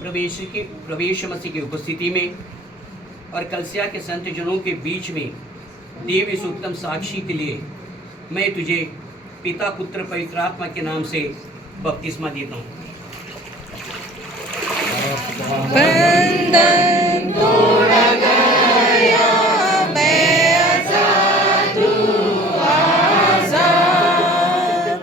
प्रवेश मसीह की उपस्थिति में और कलसिया के संत जनों के बीच में देव इस उत्तम साक्षी के लिए मैं तुझे पिता पुत्र पवित्र आत्मा के नाम से बपतिस्मा देता हूँ। बंधन तोड़ा गया, मैं आजाद हूँ, आजाद।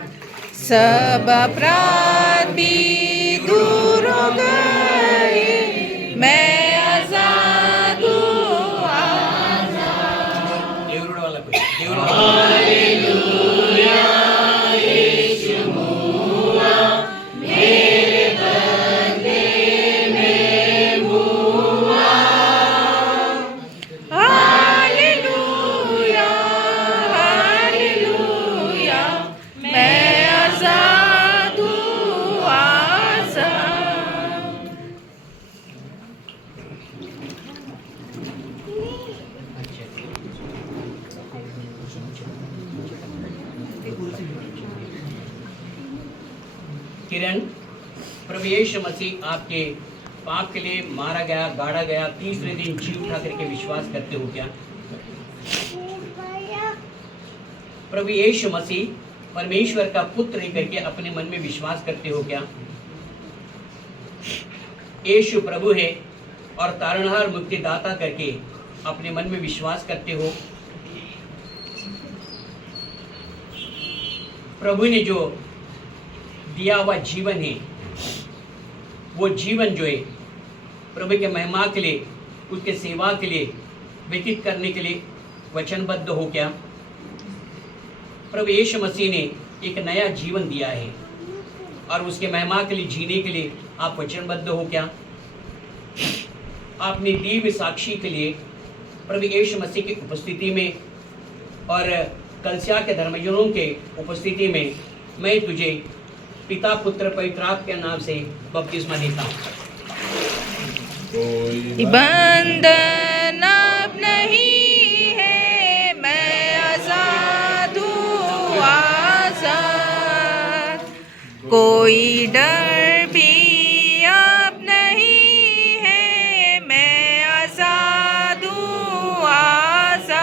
सब अपराध भी दूर हो गए, मैं आजाद हूँ, आजाद। देवरुड़ वाला कोई देवरुड़ किरण, प्रभु यीशु मसीह आपके पाप के लिए मारा गया, गाड़ा गया, तीसरे दिन जी उठा करके विश्वास करते हो क्या? प्रभु यीशु मसीह परमेश्वर का पुत्र है करके अपने मन में विश्वास करते हो क्या? यीशु प्रभु है और तारणहार मुक्तिदाता करके अपने मन में विश्वास करते हो? प्रभु ने जो दिया हुआ जीवन है, वो जीवन जो है प्रभु के महिमा के लिए, उसके सेवा के लिए व्यतीत करने के लिए वचनबद्ध हो क्या? प्रभु यीशु मसीह ने एक नया जीवन दिया है और उसके महिमा के लिए जीने के लिए आप वचनबद्ध हो क्या? आपने दिव्य साक्षी के लिए प्रभु यीशु मसीह की उपस्थिति में और कलसिया के धर्मजनों के उपस्थिति में मैं तुझे पिता पुत्र पवित्र आत्मा के नाम से बपतिस्मा देता हूँ। बंधन अब नहीं है, मैं आजाद हूँ, आजाद। कोई डर भी अब नहीं है, मैं आजाद हूँ, आजाद।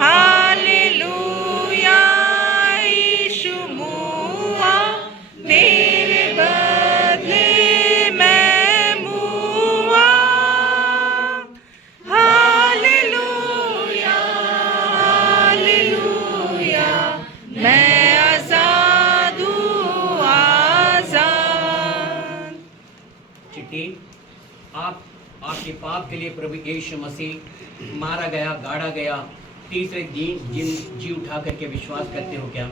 हालेलुया, यीशु मुआ मेरे बदले, मैं मुआ। हालेलुया, हालेलुया, मैं आजाद हूँ, आजाद। चिट्ठी, आपके पाप के लिए प्रभु यीशु मसीह मारा गया, गाड़ा गया, तीसरे दिन जी उठा करके विश्वास करते हो क्या?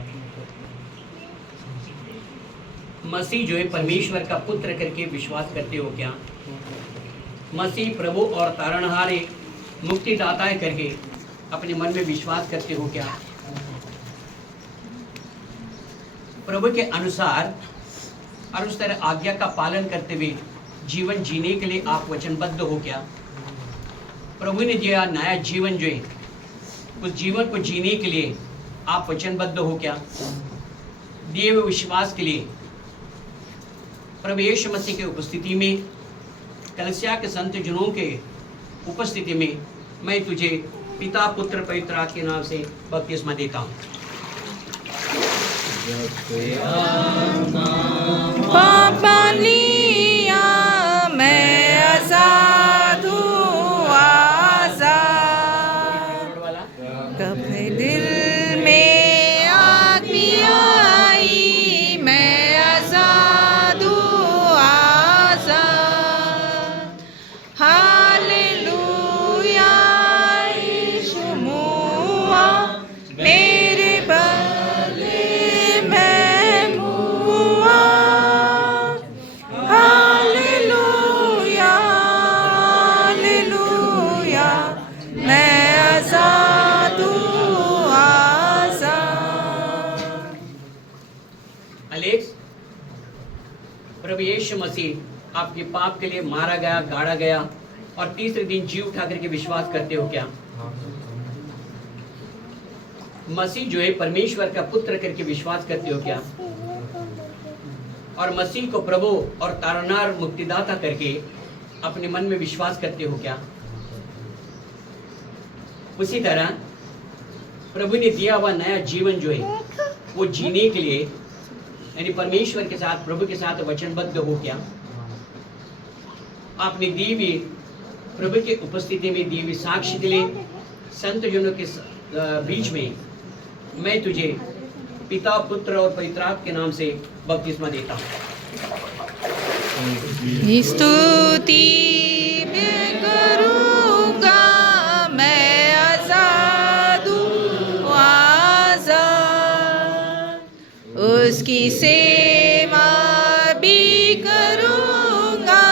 मसीह जो है परमेश्वर का पुत्र करके विश्वास करते हो क्या? मसीह प्रभु और तारणहार मुक्तिदाता है करके अपने मन में विश्वास करते हो क्या? प्रभु के अनुसार और उस तरह आज्ञा का पालन करते हुए जीवन जीने के लिए आप वचनबद्ध हो क्या? प्रभु ने दिया नया जीवन जो है, उस जीवन को जीने के लिए आप वचनबद्ध हो क्या? दिए हुए विश्वास के लिए प्रभु यीशु मसीह की उपस्थिति में, कलसिया के संत जनों के उपस्थिति में मैं तुझे पिता पुत्र पवित्र आत्मा के नाम से बपतिस्मा देता हूँ। पापा लिया, मैं आजाद हूँ, आजाद। कभी दिल में आग भी आई, मैं आजाद हूँ, आजाद। हालेलुया, यीशु मुआ मेरे बदले, मैं मुआ। हालेलुया, हालेलुया, मैं आजाद हूँ, आजाद। अलेक्स, प्रभु यीशु मसीह आपके पाप के लिए मारा गया, गाड़ा गया और तीसरे दिन जी उठा करके विश्वास करते हो क्या? मसीह जो है परमेश्वर का पुत्र करके विश्वास करते हो क्या? और मसीह को प्रभु और तारनार मुक्तिदाता करके अपने मन में विश्वास करते हो क्या? उसी तरह प्रभु ने दिया हुआ नया जीवन जो है वो जीने के लिए यानी परमेश्वर के साथ, प्रभु के साथ वचनबद्ध हो क्या? आपने दी भी प्रभु के उपस्थिति में दी हुई साक्ष्य के लिए संत जनों के बीच में मैं तुझे पिता, पुत्र और पवित्र आत्मा के नाम से बपतिस्मा देता हूँ। स्तुति मैं करूँगा, मैं आज़ाद हूँ आज़ाद, उसकी सेवा भी करूँगा,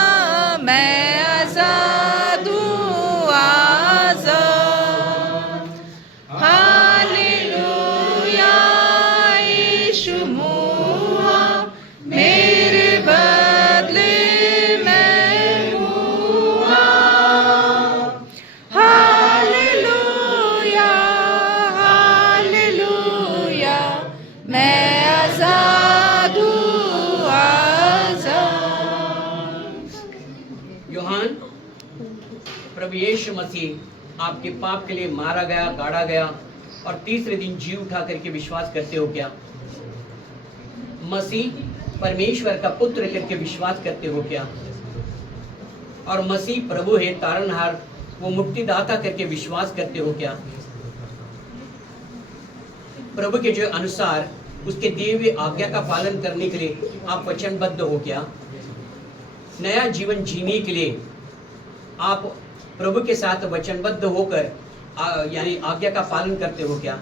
मैं आज़ाद हूँ आज़ाद। हालेलुया, यीशु मुआ मेरे बदले मैं हुआ। हालेलुया, हालेलुया, मैं आज़ाद हूँ आज़ाद। यूहन, प्रभु यीशु मसीह आपके पाप के लिए मारा गया, गाड़ा गया और तीसरे दिन जी उठा करके विश्वास करते हो क्या? मसीह परमेश्वर का पुत्र करके विश्वास करते हो क्या? और मसीह प्रभु है, तारनहार, वो मुक्तिदाता करके विश्वास करते हो क्या? प्रभु के जो अनुसार उसके दिए हुए आज्ञा का पालन करने के लिए आप वचनबद्ध हो क्या? नया जीवन जीने के लिए आप प्रभु के साथ वचनबद्ध होकर यानी आज्ञा का पालन करते हो क्या?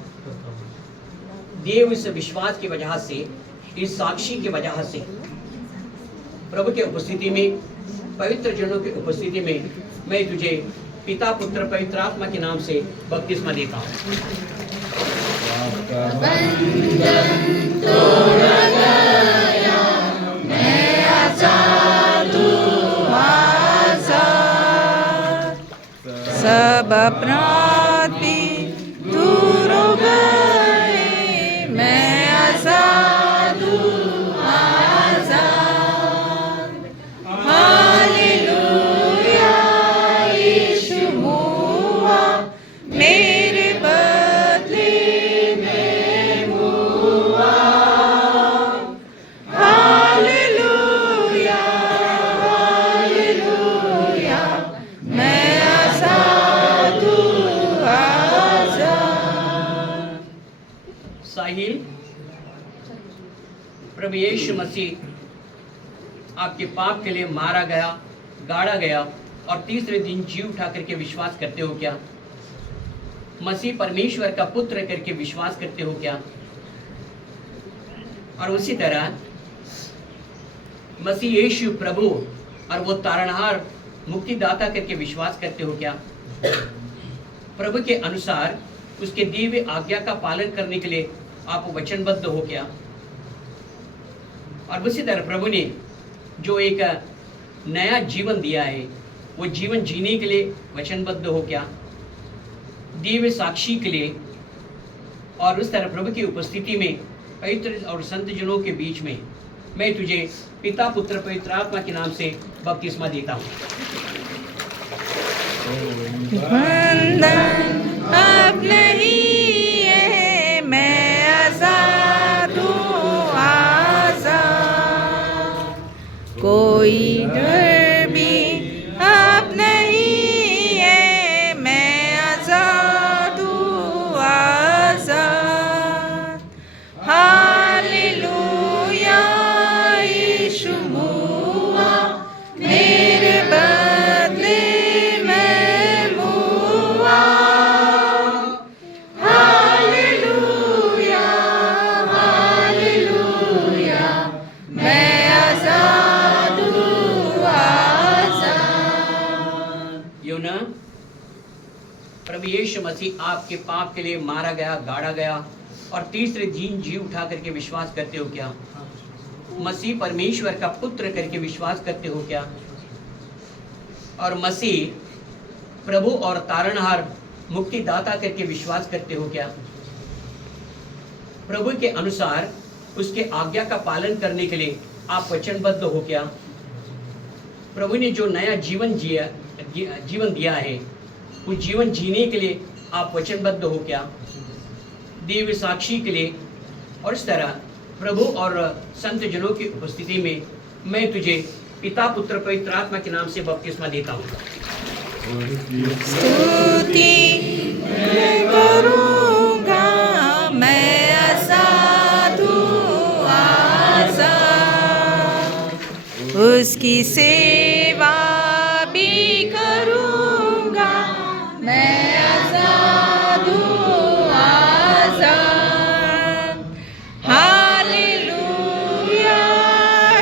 दिए हुए इस विश्वास की वजह से, इस साक्षी की वजह से प्रभु के उपस्थिति में, पवित्र जनों की उपस्थिति में मैं तुझे पिता, पुत्र, पवित्र आत्मा के नाम से बपतिस्मा देता हूँ। मैं आज़ाद हूँ आज़ाद, सब अपराध भी दूर हो गए, मैं आज़ाद हूँ आज़ाद। हालेलुया, यीशु मुआ मेरे बदले मैं हुआ। हालेलुया, हालेलुया, मैं आज़ाद हूँ आज़ाद। साहिल, प्रभु यीशु मसीह आपके पाप के लिए मारा गया, गाड़ा गया और तीसरे दिन जी उठा करके विश्वास करते हो क्या? मसीह परमेश्वर का पुत्र करके विश्वास करते हो क्या? और उसी तरह मसीह यीशु प्रभु और वो तारणहार मुक्तिदाता करके विश्वास करते हो क्या? प्रभु के अनुसार उसके दिए हुए आज्ञा का पालन करने के लिए आप वचनबद्ध हो क्या? और उसी तरह प्रभु ने जो एक नया जीवन दिया है वो जीवन जीने के लिए वचनबद्ध हो क्या? दिए हुए साक्षी के लिए और उस तरह प्रभु की उपस्थिति में, पवित्र और संत जनों के बीच में मैं तुझे पिता, पुत्र, पवित्र आत्मा के नाम से बपतिस्मा देता हूँ। बंधन अब नहीं है, मैं आज़ाद हूँ आज़ाद, कोई डर भी अब नहीं है, मैं आज़ाद हूँ आज़ाद। हालेलुया, यीशु मुआ मेरे बदले मैं मुआ। हालेलुया, हालेलुया, मैं आज़ाद हूँ आज़ाद। यूना, प्रभु यीशु मसीह आपके पाप के लिए मारा गया, गाड़ा गया और तीसरे दिन जी उठा करके विश्वास करते हो क्या? मसीह परमेश्वर का पुत्र करके विश्वास करते हो क्या? और मसीह प्रभु और तारणहार मुक्तिदाता करके विश्वास करते हो क्या? प्रभु के अनुसार उसके आज्ञा का पालन करने के लिए आप वचनबद्ध हो क्या? प्रभु ने जो नया जीवन दिया है, उस जीवन जीने के लिए आप वचनबद्ध हो क्या? दिव्य साक्षी के लिए। और इस तरह प्रभु और संत जनों की उपस्थिति में मैं तुझे पिता पुत्र पवित्र आत्मा के नाम से बपतिस्मा देता हूँ। स्तुति करूँगा मैं असाधु आज़ाद, उसकी सेवा भी करूँगा मैं असाधु आज़ाद। हालेलुया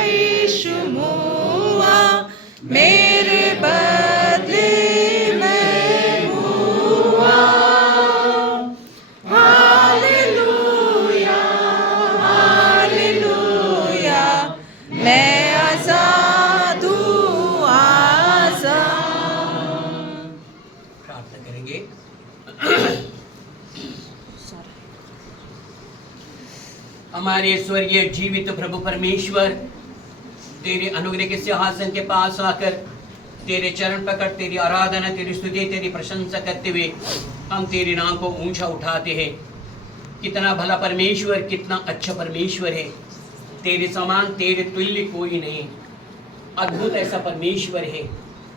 यीशु मुआ मेरे बदले में हुआ। हालेलुया हालेलुया मैं आज़ाद हूँ आज़ाद। प्रार्थना करेंगे। हमारे स्वर्गीय जीवित प्रभु परमेश्वर, तेरे अनुग्रह के सिंहासन के पास आकर तेरे चरण पकड़ तेरी आराधना, तेरी स्तुति, तेरी प्रशंसा करते हुए हम तेरे नाम को ऊंचा उठाते हैं। कितना भला परमेश्वर, कितना अच्छा परमेश्वर है। तेरे समान, तेरे तुल्य कोई नहीं। अद्भुत ऐसा परमेश्वर है।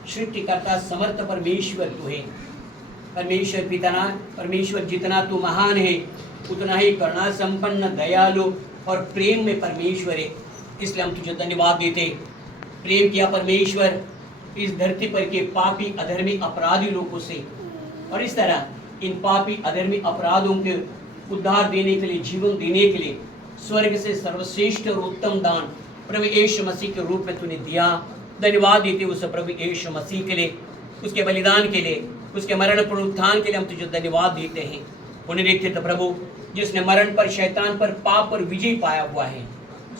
सृष्टिकर्ता समर्थ परमेश्वर तू है। परमेश्वर पिता, परमेश्वर जितना तू महान है उतना ही करुणा संपन्न, दयालु और प्रेम में परमेश्वर है। इसलिए हम तुझे धन्यवाद देते। प्रेम किया परमेश्वर इस धरती पर के पापी अधर्मी अपराधी लोगों से, और इस तरह इन पापी अधर्मी अपराधों के उद्धार देने के लिए, जीवन देने के लिए स्वर्ग से सर्वश्रेष्ठ और उत्तम दान प्रभु यीशु मसीह के रूप में तूने दिया। धन्यवाद देते उस प्रभु यीशु मसीह के लिए, उसके बलिदान के लिए, उसके मरण पुनरुत्थान के लिए हम तुझे धन्यवाद देते हैं। पुनरुत्थित प्रभु जिसने मरण पर, शैतान पर, पाप पर विजय पाया हुआ है,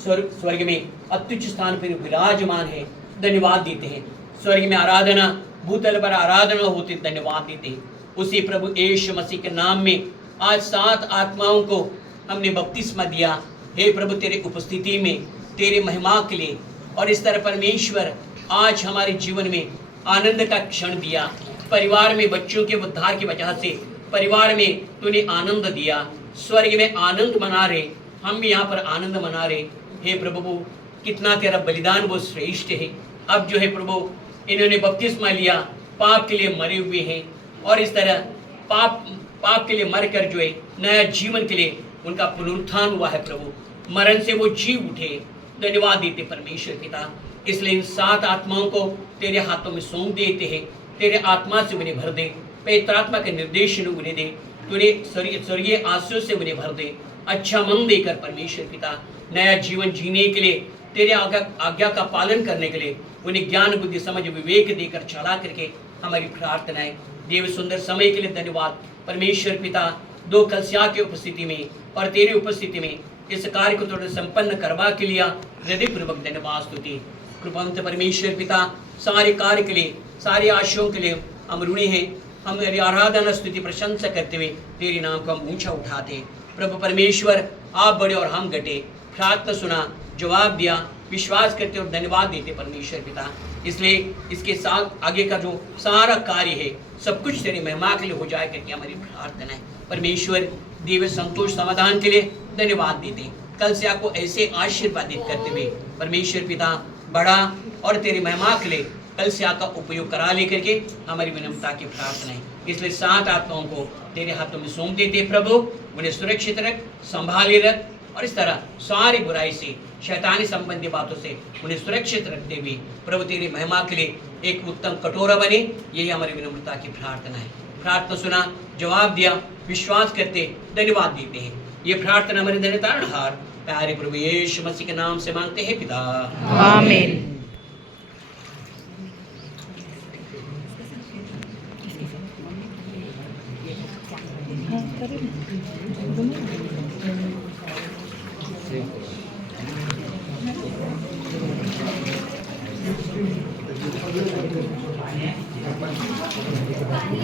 स्वर्ग में अत्युच्च स्थान पर विराजमान है। धन्यवाद देते हैं। स्वर्ग में आराधना, भूतल पर आराधना होती, धन्यवाद देते हैं। उसी प्रभु यीशु मसीह के नाम में आज 7 आत्माओं को हमने बपतिस्मा दिया। हे प्रभु, तेरे उपस्थिति में, तेरे महिमा के लिए। और इस तरह परमेश्वर आज हमारे जीवन में आनंद का क्षण दिया। परिवार में बच्चों के उद्धार की वजह से परिवार में तूने आनंद दिया। स्वर्ग में आनंद मना रहे, हम भी यहाँ पर आनंद मना रहे। हे प्रभु, कितना तेरा बलिदान वो श्रेष्ठ है। अब जो है प्रभु, इन्होंने बपतिस्मा लिया, पाप के लिए मरे हुए हैं, और इस तरह पाप के लिए मरकर जो है नया जीवन के लिए उनका पुनरुत्थान हुआ है। प्रभु, मरण से वो जी उठे। धन्यवाद देते परमेश्वर पिता। इसलिए इन 7 आत्माओं को तेरे हाथों में सौंप देते हैं। तेरे आत्मा से उन्हें भर दे, पवित्र आत्मा के निर्देशन उन्हें दे, तूने स्वर्गीय आशीष से उन्हें भर दे। अच्छा मन देकर परमेश्वर पिता नया जीवन जीने के लिए, तेरे आज्ञा का पालन करने के लिए उन्हें ज्ञान, बुद्धि, समझ, विवेक देकर चला करके हमारी प्रार्थनाएं। देव सुंदर समय के लिए धन्यवाद परमेश्वर पिता। 2 कलसिया की उपस्थिति में और तेरी उपस्थिति में इस कार्य को तूने संपन्न करवा के लिया। हृदयपूर्वक धन्यवाद स्तुति। कृपावंत परमेश्वर पिता, सारे कार्य के लिए, सारे आशयों के लिए हम ऋणी हैं। हम तेरी आराधना, स्तुति, प्रशंसा करते हुए तेरे नाम को हम ऊंचा उठाते। प्रभु परमेश्वर, आप बड़े और हम घटे। प्रार्थना सुना, जवाब दिया, विश्वास करते और धन्यवाद देते परमेश्वर पिता। इसलिए इसके साथ आगे का जो सारा कार्य है सब कुछ तेरी महिमा के लिए हो जाए करके हमारी प्रार्थना है। परमेश्वर, दिव्य संतोष समाधान के लिए धन्यवाद देते। कल से आपको ऐसे आशीर्वादित करते हुए परमेश्वर पिता बड़ा और तेरी महिमा के लिए कल से आपका उपयोग करा लेकर के हमारी विनम्रता की प्रार्थना है। इसलिए 7 आत्माओं को तेरे हाथों में सौंप देते प्रभु। उन्हें सुरक्षित रख, संभाले रख, और इस तरह सारी बुराई से, शैतानी संबंधी बातों से उन्हें सुरक्षित रखते हुए प्रभु तेरी महिमा के लिए एक उत्तम कटोरा बने। यही हमारी विनम्रता की प्रार्थना है। प्रार्थना सुना, जवाब दिया, विश्वास करते, धन्यवाद देते हैं। ये प्रार्थना हमारे धन्य तारणहार प्यारे प्रभु यीशु मसीह के नाम से मांगते हैं पिता, आमीन।